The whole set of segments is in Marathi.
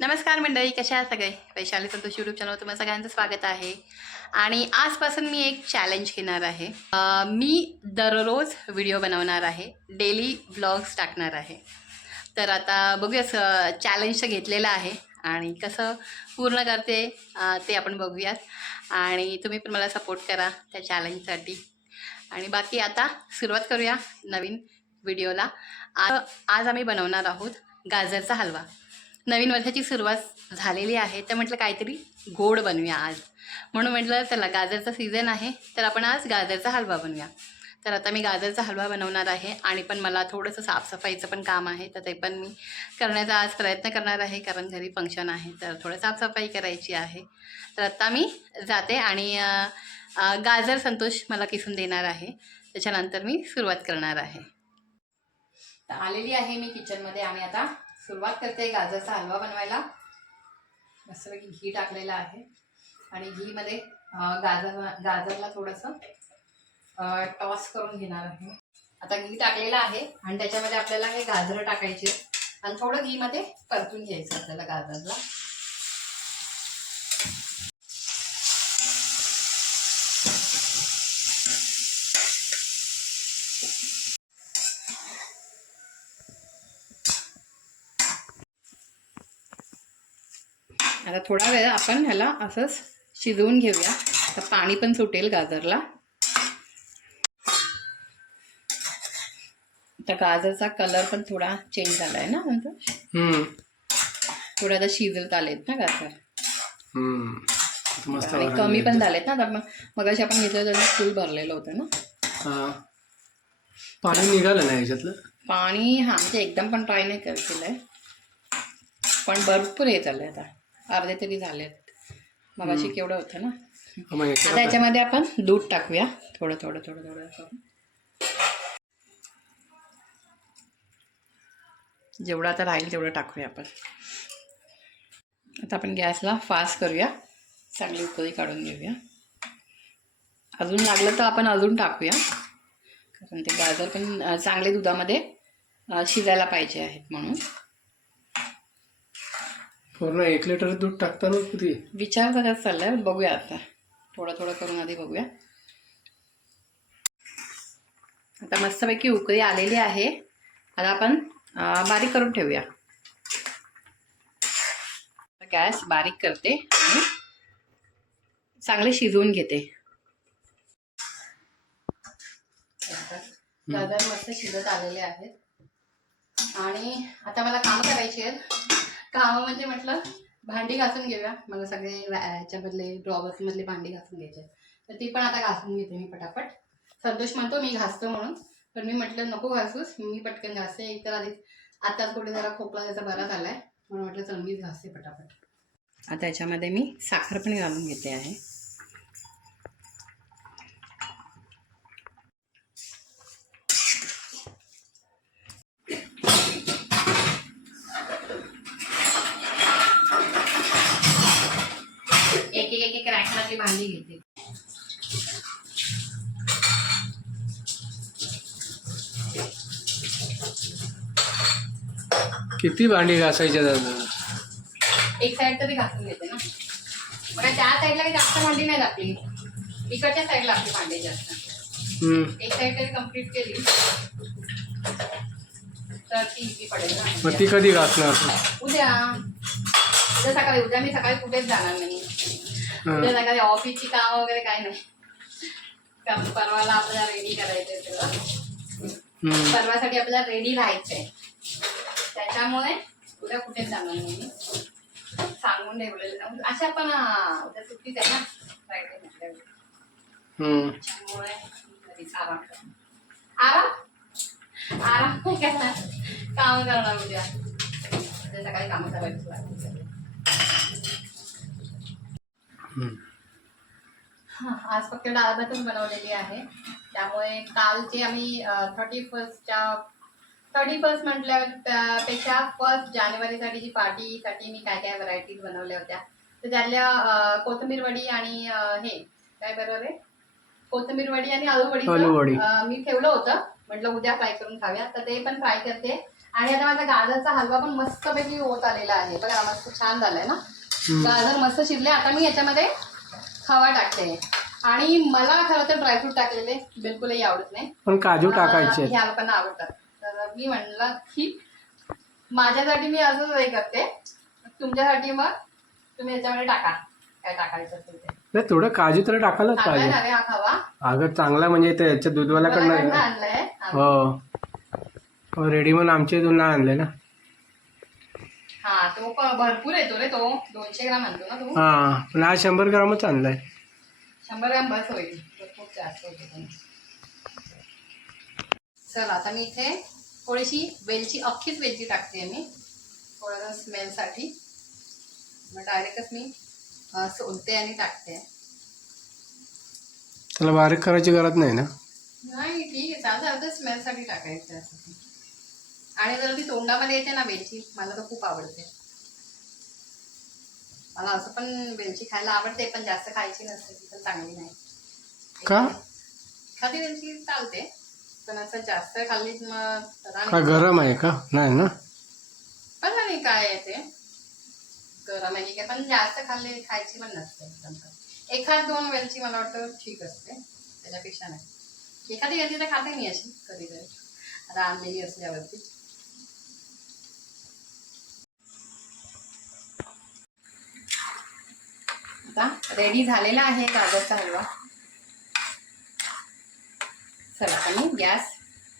नमस्कार मंडळी, कशा आहात सगळे? वैशाली संतोष यूट्यूब चॅनल तुम्हाला सगळ्यांचं स्वागत आहे. आणि आजपासून मी एक चॅलेंज घेणार आहे. मी दररोज व्हिडिओ बनवणार आहे, डेली व्लॉग्स टाकणार आहे. तर आता बघूया, चॅलेंज घेतलेलं आहे आणि कसं पूर्ण करते ते आपण बघूयात. आणि तुम्ही पण मला सपोर्ट करा त्या चॅलेंजसाठी. आणि बाकी आता सुरुवात करूया नवीन व्हिडिओला. आज आम्ही बनवणार आहोत गाजरचा हलवा. नवीन वर्षाची सुरुवात झालेली आहे, तर म्हटलं काहीतरी गोड बनवूया आज. म्हणून म्हटलं चला, गाजरचा सीझन आहे तर आपण आज गाजरचा हलवा बनवूया. तर आता मी गाजरचा हलवा बनवणार आहे आणि पण मला थोडंसं साफसफाईचं पण काम आहे, तर ते पण मी करण्याचा आज प्रयत्न करणार आहे. कारण घरी फंक्शन आहे तर थोडं साफसफाई करायची आहे. तर आता मी जाते आणि गाजर संतोष मला किसून देणार आहे. त्याच्यानंतर मी सुरुवात करणार आहे. तर आलेली आहे मी किचनमध्ये आणि आता सुरुवात करते गाजरचा हलवा बनवायला. मस्तपैकी घी टाकलेलं आहे आणि घीमध्ये गाजरला थोडंसं टॉस करून घेणार आहे. आता घी टाकलेलं आहे आणि त्याच्यामध्ये आपल्याला हे गाजर टाकायचे आणि थोडं घीमध्ये परतून घ्यायचं आपल्याला गाजरला. आता थोडा वेळ आपण ह्याला असंच शिजवून घेऊया. तर पाणी पण सुटेल गाजरला. तर गाजरचा कलर पण थोडा चेंज झालाय ना नंतर. थोडा आता शिजत आलेत ना गाजर. आणि कमी पण झालेत ना. तर मगाशी आपण घेतलं तर फुल भरलेलं होतं ना. पाणी निघालं नाही याच्यातलं. पाणी म्हणजे एकदम पण ट्राय नाही केलंय, पण भरपूर हे झालंय. आता अर्धे तरी झालेत. मगाशी केवढं होतं ना. आता याच्यामध्ये आपण दूध टाकूया थोडं थोडं थोडं थोडं करून. जेवढं आता राहील तेवढं टाकूया आपण. आता आपण गॅसला फास्ट करूया, चांगली उकळी काढून घेऊया. अजून लागलं तर आपण अजून टाकूया, कारण ते गाजर पण चांगले दुधामध्ये शिजायला पाहिजे आहेत म्हणून. पूर्ण 1 लिटर दूध टाकताना किती विचार करायचा चाललाय. बघूया आता थोडं थोडं करून आधी बघूया. आता मस्तपैकी उकळी आलेली आहे. आता आपण बारीक करून ठेवूया. गॅस बारीक करते आणि चांगले शिजवून घेते. गाजर मस्त शिजत आलेले आहेत आणि आता मला कामं करायची आहेत. कामं म्हणजे म्हटलं भांडी घासून घेऊया. मला सगळे ह्याच्यामधले ड्रॉवर्स मधले भांडी घासून घ्यायचे, तर ती पण आता घासून घेते मी पटापट. संतोष म्हणतो मी घासतो म्हणून, पण मी म्हटलं नको घासूस, मी पटकन घासते. एक तर आधीच आताच कुठे जरा खोकला त्याचा बरा झालाय म्हणून म्हटलं चल मीच घासते पटापट. आता याच्यामध्ये मी साखर पण घालून घेते आहे. एक एक रॅकमधली भांडी घेते. किती भांडी घासायच्या दादा? एक साईड तरी घासून घेते ना. मग त्या साईडला काही जास्त भांडी नाही घातली, इकडच्या साईडला आपली भांडी जास्त. एक साईड तरी कम्प्लीट केली तर ती इझी पडेल ना. मग ती कधी घासणार? उद्या सकाळी. उद्या मी सकाळी कुठेच जाणार नाही. उद्या सकाळी ऑफिसची काम वगैरे काय नाही. परवाला आपल्याला रेडी करायचंय सगळं. परवासाठी आपल्याला रेडी राहायचंय, त्याच्यामुळे उद्या कुठेच जाणार नाही मी. सांगून ठेवलेलं. अशा पण उद्या सुट्टीच आहे ना, फ्रायडे म्हटल्यावर. त्याच्यामुळे घरीच आराम नाही करणार, काम करणार उद्या. सकाळी काम करायचं लागतं. आज फक्त डाळ भातच बनवलेली आहे. त्यामुळे कालचे आम्ही 31 म्हटल्यापेक्षा 1 जानेवारीसाठी जी पार्टीसाठी मी काय काय व्हरायटीज बनवल्या होत्या, तर त्यातल्या कोथिंबीर वडी आणि हे काय बरोबर आहे, कोथिंबीर वडी आणि आलू वडी मी ठेवलं होतं. म्हटलं उद्या फ्राय करून खाऊया, तर ते पण फ्राय करते. आणि आता माझा गाजरचा हलवा पण मस्तपैकी होत आलेला आहे बघा, मस्त छान झालाय ना. गाजर मस्त शिजले. आता मी याच्यामध्ये खवा टाकते. आणि मला खरं तर ड्रायफ्रूट टाकलेले बिलकुलही आवडत नाही, पण काजू टाकायचे. ह्या लोकांना आवडतात. तर मी म्हणलं की माझ्यासाठी मी असंच हे करते, तुमच्यासाठी मग तुम्ही याच्यामध्ये टाका काय टाकायचं असेल ते. नाही, थोडं काजू तर टाकायलाच चांगला पाहिजे. आहे हा खवा. अगं चांगला म्हणजे ते याच्या दूधवाल्याकडनं मला आणलाय. हो रेडीमेड आमच्या इथून नाही आणले ना. हा तो भरपूर येतो रे, तो 200 ग्राम आणतो ना तू. हा पण आज 100 ग्रामच आणलाय. 100 ग्राम बस होईल, खूप जास्त होते. चल आता मी इथे थोडीशी वेलची, अख्खीच वेलची टाकते मी थोडंसं स्मेलसाठी. मग डायरेक्टच मी सोलते आणि टाकते. त्याला बारीक करायची गरज नाही ना. नाही ठीक आहे, चालतं स्मेलसाठी टाकायचं असं. आणि जर ती तोंडामध्ये येते ना वेलची, मला तर खूप आवडते. मला असं पण वेलची खायला आवडते, पण जास्त खायची नसते, ती पण चांगली नाही. का? एखादी वेलची चालते, पण असं जास्त खाल्ली मग का गरम आहे का? नाही ना, पण नाही काय आहे ते गरम आहे काय, पण जास्त खायची पण नसते. एखाद 2 वेलची मला वाटतं ठीक असते, त्याच्यापेक्षा नाही. एखादी वेलची तर खाते मी अशी कधीतरी, आता आणलेली असल्यावरती. आता रेडी झालेला आहे गाजरचा हलवा. चला आता मी गॅस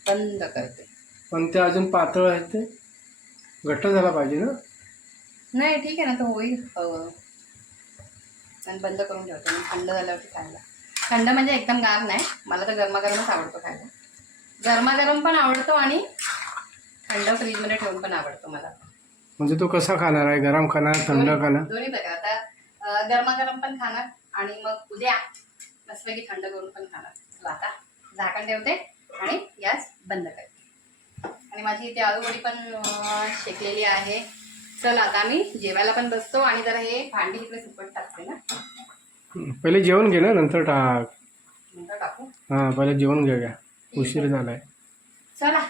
बंद करते. पण ते अजून पातळ आहे, ते घट्ट झाला पाहिजे ना. नाही ठीक आहे ना, तो होईल हळूहळू. आणि बंद करून ठेवते मी थंड झाल्यावरती खायला. थंड म्हणजे एकदम गार नाही, मला तर गरमागरमच आवडतो खायला. गरमागरम पण आवडतो आणि थंड फ्रीजमध्ये ठेवून पण आवडतो मला. म्हणजे तो कसा खाणार आहे, गरम खाणार थंड खाणार? दोन्ही प्रकार. आता गरमागरम पण खाणार आणि मग उद्या मस्तपैकी थंड करून पण खाणार. आता झाकण ठेवते आणि गॅस बंद करते. आणि माझी इथे आलूवडी पण शेकलेली आहे. चल आता मी जेवायला पण बसतो आणि जरा हे भांडी इकडे सुकट टाकते ना. पहिले जेवण घे ना, नंतर टाक. नंतर टाकू. हा पहिले जेवण घे, उशीर झालाय. चला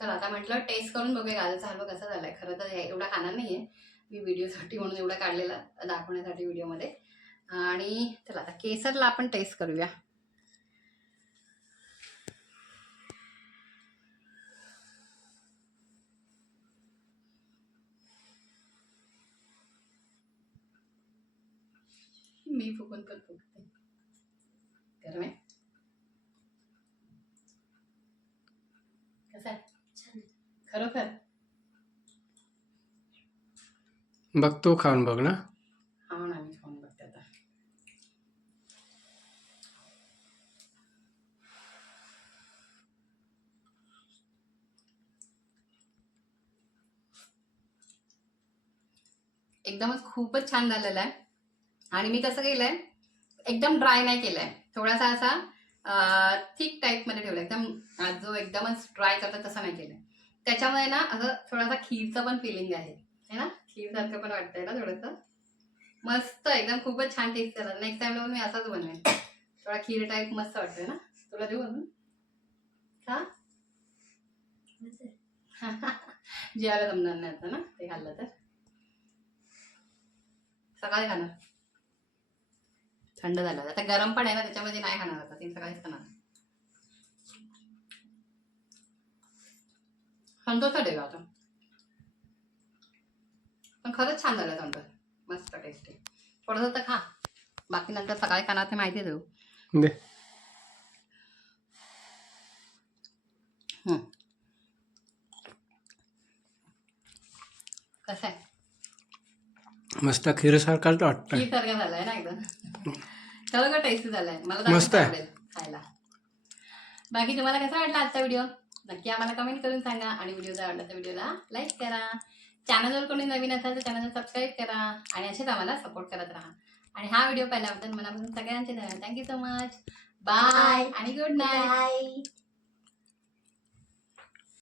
चल आता म्हटलं टेस्ट करून बघूया गाजरचा हलवा कसा झालाय. खरं तर एवढा खाणार नाहीये मी, व्हिडिओसाठी म्हणून एवढा काढलेला दाखवण्यासाठी व्हिडिओमध्ये. आणि चला आता केसरला आपण टेस्ट करूया. मी फुकून पण फुकते. गरम आहे. कसं आहे? खरोखर बघ तो खाऊन बघ ना. हा ना, मी खाऊन बघते आता. एकदमच खूपच छान झालेला आहे. आणि मी कसं केलंय, एकदम ड्राय नाही केलंय, थोडासा असा थिक टाईपमध्ये ठेवला. एकदम जो एकदमच ड्राय करतात तसा नाही केलाय. त्याच्यामुळे ना असं थोडासा खीरचं पण फिलिंग आहे ना, खीर सारखं पण वाटतंय ना थोडंसं. मस्त एकदम खूपच छान टेस्ट झाला. नेक्स्ट टाइमला मी असाच बनवेन. थोडा खीर टाईप मस्त वाटतोय ना. तुला देऊ अजून का? जेवायला जमणार नाही आता ना ते खाल्लं तर. सकाळी खाणार, थंड झालं आता. गरम पण आहे ना त्याच्यामध्ये, नाही खाणार आता ते, सकाळीच खाणार. संतोष देगा आता. पण खरंच छान झालं संतोष, मस्त टेस्टी. थोडंसं तर खा, बाकी नंतर सकाळी खाणार ते माहिती देऊ दे. कसं आहे? मस्त खीरसारखाच वाटतं. खीर सारखं झालंय ना एकदम. सगळं का टेस्टी झालंय, मला तर मस्त आहे. आवडेल खायला. बाकी तुम्हाला कसा वाटला आजचा व्हिडिओ नक्की आम्हाला कमेंट करून सांगा. आणि व्हिडिओ जर आवडला तर व्हिडिओला लाईक करा. चॅनलवर कोणी नवीन असाल तर चॅनलला सबस्क्राईब करा आणि असेच आम्हाला सपोर्ट करत राहा. आणि हा व्हिडिओ पाहिल्याबद्दल मनापासून सगळ्यांचे धन्यवाद. Thank you so much. बाय आणि गुड नाईट.